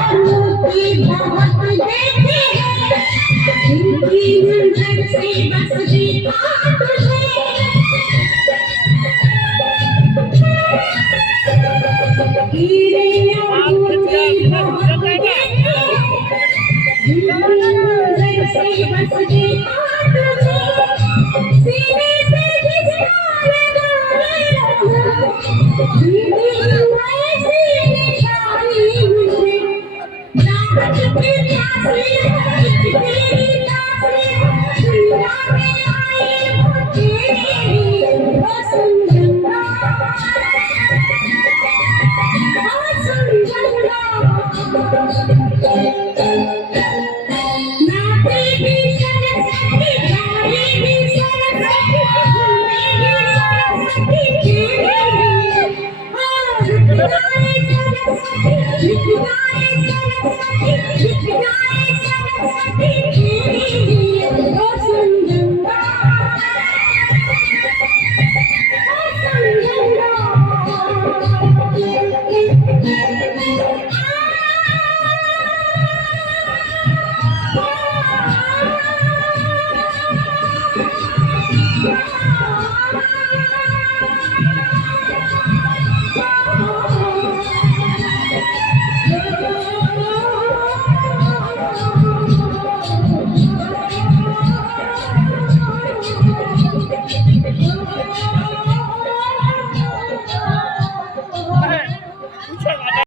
की बहुत देखे हैं जिनकी नजर से बस देखा तुझे हीरे और मोती बहुत देखे हैं जिनकी नजर से बस देखा तुझे सीने से जिसका लगाए रहा दीदी ऐसी निशानी मुझे दावत के प्यासे तेरी तासे दुनिया में आए वो तेरी वो सुंदरा वो सुंदरा नाते भी सरस्वती गाने भी सरस्वती घूमे भी सरस्वती खेले और रुक जाए सरस्वती रुक जाए सरस्वती रुक जाए सरस्वती खेले ओ सुंदरा